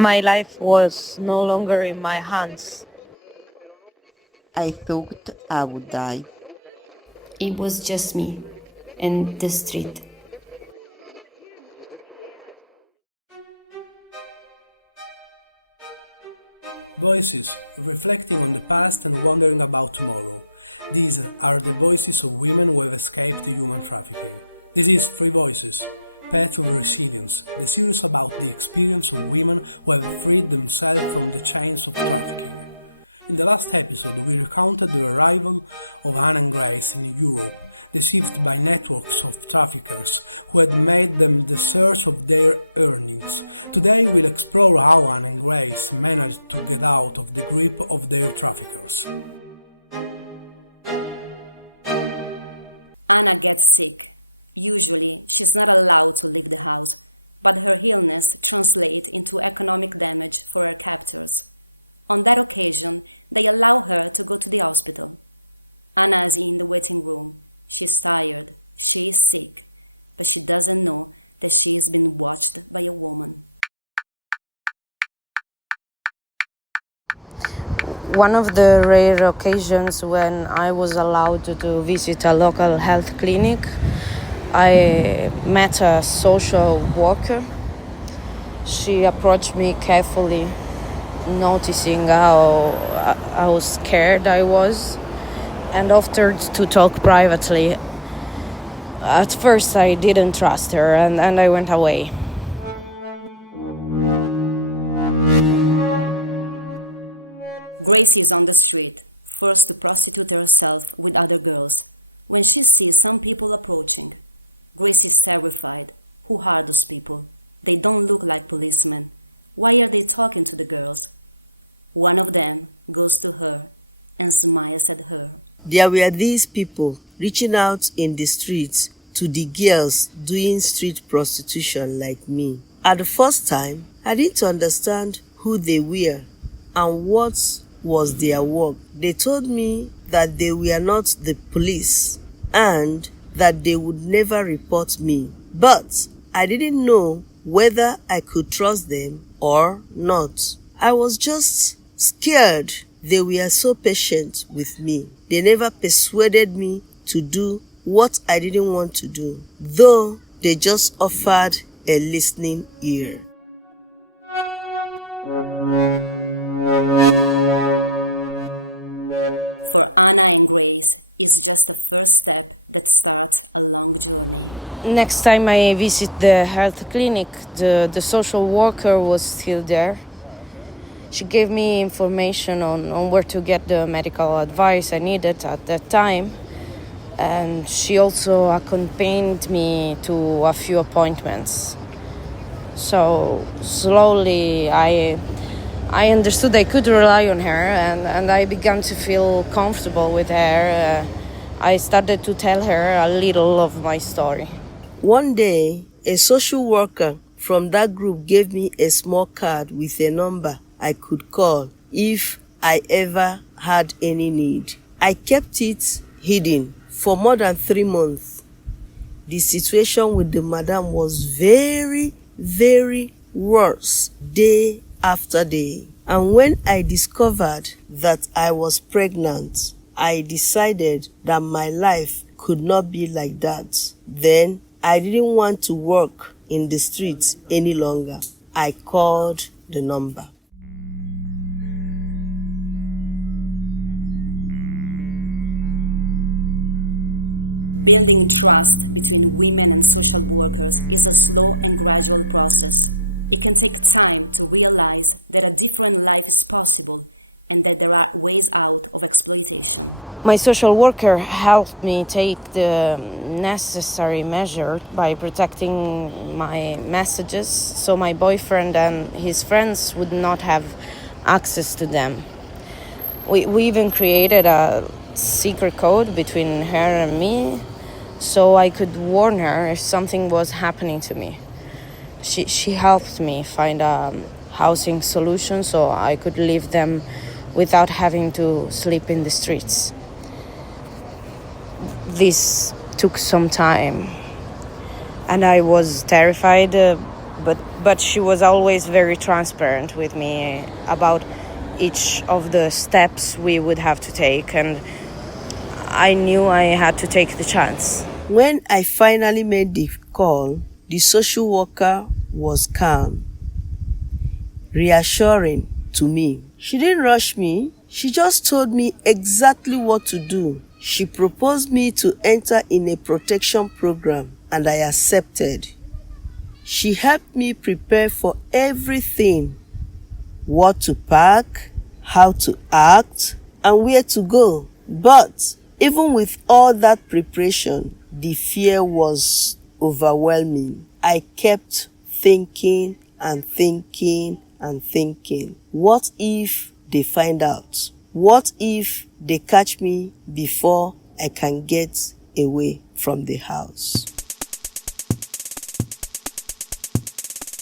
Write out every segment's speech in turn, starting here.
My life was no longer in my hands. I thought I would die. It was just me and the street. Voices reflecting on the past and wondering about tomorrow. These are the voices of women who have escaped human trafficking. This is Free Voices, Path of Resilience, the series about the experience of women who have freed themselves from the chains of trafficking. In the last episode, we recounted the arrival of Anna and Grace in Europe, deceived by networks of traffickers who had made them the search of their earnings. Today we'll explore how Anna and Grace managed to get out of the grip of their traffickers. Anna gets sick. Usually, she's not allowed to leave the house, but her illness translates into economic damage for her captors. On that occasion, they allow her to go to the hospital. Anna is in the waiting room. She's tired. She is sick. But she doesn't know that she is being watched by a woman. One of the rare occasions when I was allowed to visit a local health clinic, I met a social worker. She approached me carefully, noticing how scared I was, and offered to talk privately. At first I didn't trust her and I went away. Grace is on the street, forced to prostitute herself with other girls, when she sees some people approaching. Grace is terrified. Who are those people? They don't look like policemen. Why are they talking to the girls? One of them goes to her and smiles at her. There were these people reaching out in the streets to the girls doing street prostitution like me. At the first time, I didn't understand who they were and what was their work. They told me that they were not the police and that they would never report me. But I didn't know whether I could trust them or not. I was just scared. They were so patient with me. They never persuaded me to do what I didn't want to do, though they just offered a listening ear. For Anna and Grace, it's just the first step that starts a long journey. Next time I visit the health clinic, the social worker was still there. She gave me information on where to get the medical advice I needed at that time. And she also accompanied me to a few appointments. So slowly I understood I could rely on her, and I began to feel comfortable with her. I started to tell her a little of my story. One day, a social worker from that group gave me a small card with a number I could call if I ever had any need. I kept it hidden for more than 3 months. The situation with the madam was very, very worse day after day. And when I discovered that I was pregnant, I decided that my life could not be like that. Then I didn't want to work in the streets any longer. I called the number. Building trust between women and social workers is a slow and gradual process. It can take time to realize that a different life is possible and that there are ways out of exploitation. My social worker helped me take the necessary measure by protecting my messages so my boyfriend and his friends would not have access to them. We even created a secret code between her and me so I could warn her if something was happening to me. She helped me find a housing solution so I could leave them without having to sleep in the streets. This took some time, and I was terrified but she was always very transparent with me about each of the steps we would have to take, and I knew I had to take the chance. When I finally made the call, the social worker was calm, reassuring to me. She didn't rush me. She just told me exactly what to do. She proposed me to enter in a protection program, and I accepted. She helped me prepare for everything: what to pack, how to act, and where to go. But even with all that preparation, the fear was overwhelming. I kept thinking and thinking and thinking. What if they find out? What if they catch me before I can get away from the house?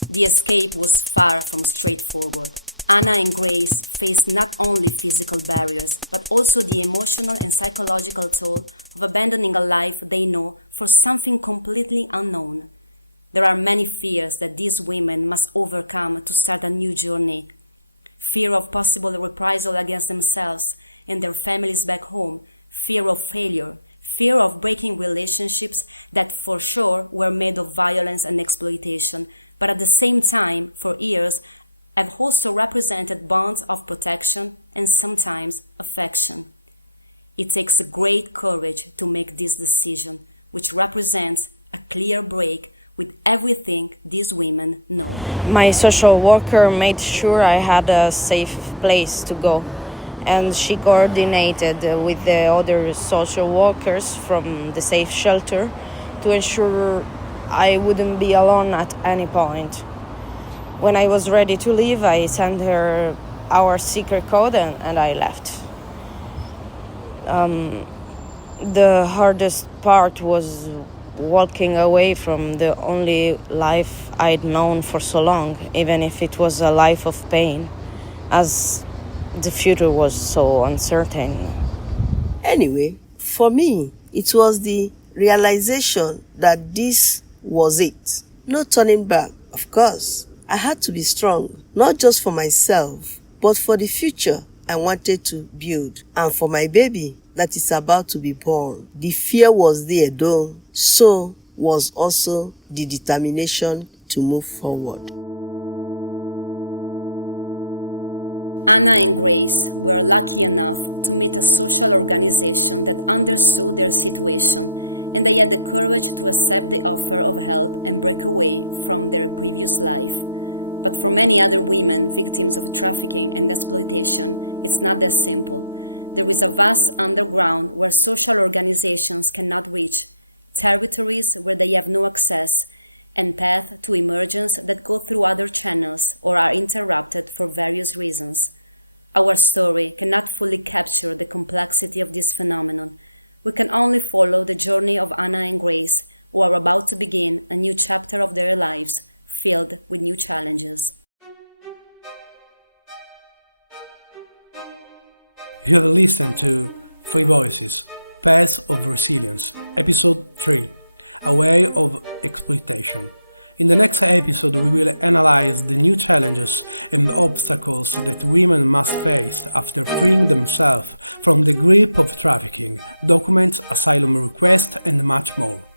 The escape was far from straightforward. Anna and Grace faced not only physical barriers, but also the emotional and psychological toll of abandoning a life they know for something completely unknown. There are many fears that these women must overcome to start a new journey. Fear of possible reprisal against themselves and their families back home, fear of failure, fear of breaking relationships that for sure were made of violence and exploitation, but at the same time, for years, have also represented bonds of protection and sometimes affection. It takes great courage to make this decision, which represents a clear break with everything these women know. My social worker made sure I had a safe place to go, and she coordinated with the other social workers from the safe shelter to ensure I wouldn't be alone at any point. When I was ready to leave, I sent her our secret code and I left. The hardest part was walking away from the only life I'd known for so long, even if it was a life of pain, as the future was so uncertain. Anyway, for me, it was the realization that this was it. No turning back, of course. I had to be strong, not just for myself, but for the future I wanted to build, and for my baby that is about to be born. The fear was there though, so was also the determination to move forward. Anna and Grace were lucky enough to meet a social organization that understood their situation, and they had the courage to accept the offer of help and break away from their previous life. But for many other women victims of trafficking and exploitation, it's not that simple. There is a vast underground where social organizations cannot reach, territories where they have no access, and paths to emergence that go through other channels or are interrupted for various reasons. Our story cannot fully capture the complexity of this phenomenon. We can only follow the journey of Anna and Grace, who are about to begin a new chapter of their lives, filled with new challenges. You have listened to Three Voices, Paths of Resilience, Episode 3, A Way of Exploitation. In the next episode we will analyze the new challenges and obstacles that women must face after freeing themselves from the grip of trafficking, documents, asylum requests and much more.